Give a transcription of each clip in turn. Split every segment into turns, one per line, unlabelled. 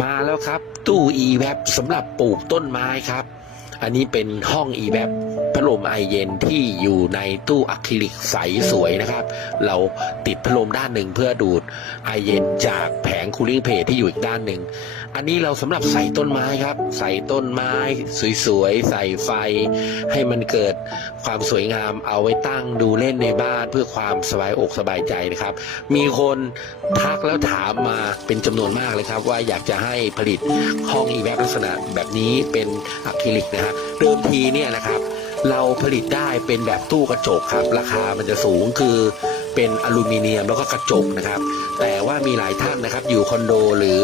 มาแล้วครับ ตู้ e w a p สำหรับปลูกต้นไม้ครับ อันนี้เป็นห้อง e w a p พัดลมไอเย็นที่อยู่ในตู้อะคริลิกใสสวยนะครับ เราติดพัดลมด้านหนึ่งเพื่อดูดไอเย็นจากแผงคูลิ่งเพจที่อยู่อีกด้านหนึ่ง อันนี้เราสำหรับใส่ต้นไม้ครับ ใส่ต้นไม้สวยๆ ใส่ไฟ ให้มันเกิดความสวยงามเอาไว้ตั้งดูเล่นในบ้านเพื่อความสบายอกสบายใจนะครับ มีคนทักแล้วถามมาเป็นจำนวนมากเลยครับว่าอยากจะให้ผลิตห้องอีแวบลักษณะแบบนี้เป็นอะคริลิกนะฮะเดิมทีเนี่ยนะครับ เราผลิตได้เป็นแบบตู้กระจกครับ ราคามันจะสูงคือเป็นอลูมิเนียมแล้วก็กระจกนะครับ แต่ว่ามีหลายท่านนะครับ อยู่คอนโดหรือ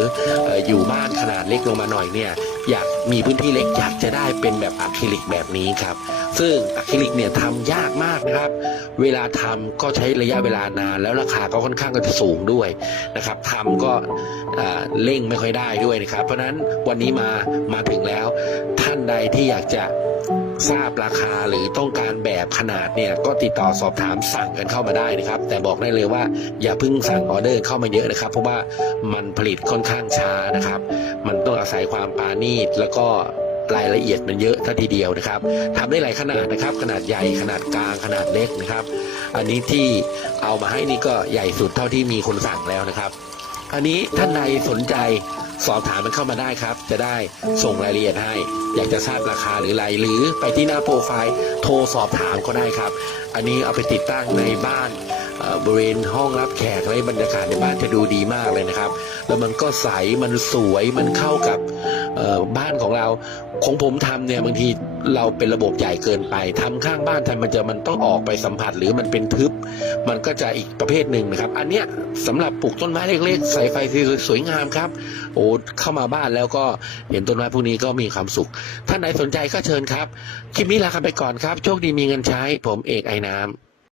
อยู่บ้านขนาดเล็กลงมาหน่อยเนี่ย อยากมีพื้นที่เล็กอยากจะได้เป็นแบบอะคริลิกแบบนี้ครับ ซึ่งอะคริลิกเนี่ยทำยากมากนะครับ เวลาทำก็ใช้ระยะเวลานานแล้วราคาก็ค่อนข้างก็จะสูงด้วยนะครับทำก็เร่งไม่ค่อยได้ด้วยนะครับ เพราะนั้นวันนี้มามาถึงแล้วท่านใดที่อยากจะทราบราคาหรือต้องการแบบขนาดเนี่ยก็ติดต่อสอบถามสั่งกันเข้ามาได้นะครับ แต่บอกได้เลยว่าอย่าเพิ่งสั่งออเดอร์เข้ามาเยอะนะครับ เพราะว่ามันผลิตค่อนข้างช้านะครับ มันต้องอาศัยความปราณีตแล้วก็รายละเอียดมันเยอะท่าทีเดียวนะครับทำได้หลายขนาดนะครับ ขนาดใหญ่ขนาดกลางขนาดเล็กนะครับ อันนี้ที่เอามาให้นี่ก็ใหญ่สุดเท่าที่มีคนสั่งแล้วนะครับ อันนี้ท่านใดสนใจสอบถามมันเข้ามาได้ครับ จะได้ส่งรายละเอียดให้ อยากจะทราบราคาหรืออะไรหรือไปที่หน้าโปรไฟล์โทรสอบถามก็ได้ครับ อันนี้เอาไปติดตั้งในบ้าน บริเวณห้องรับแขกอะบรรยากาศในบ้านจะดูดีมากเลยนะครับ แล้วมันก็ใสมันสวยมันเข้ากับบ้านของเราของผมทำเนี่ยบางทีเราเป็นระบบใหญ่เกินไปทำข้างบ้านทำมันจะมันต้องออกไปสัมผัสหรือมันเป็นทึบ มันก็จะอีกประเภทหนึ่งนะครับ อันเนี้ยสำหรับปลูกต้นไม้เล็กๆใส่ไฟสวยงามครับโอ้เข้ามาบ้านแล้วก็เห็นต้นไม้พวกนี้ก็มีความสุขท่านไหนสนใจก็เชิญครับคลิปนี้ลากันไปก่อนครับ โชคดีมีเงินใช้ ผมเอกไอ้น้ำ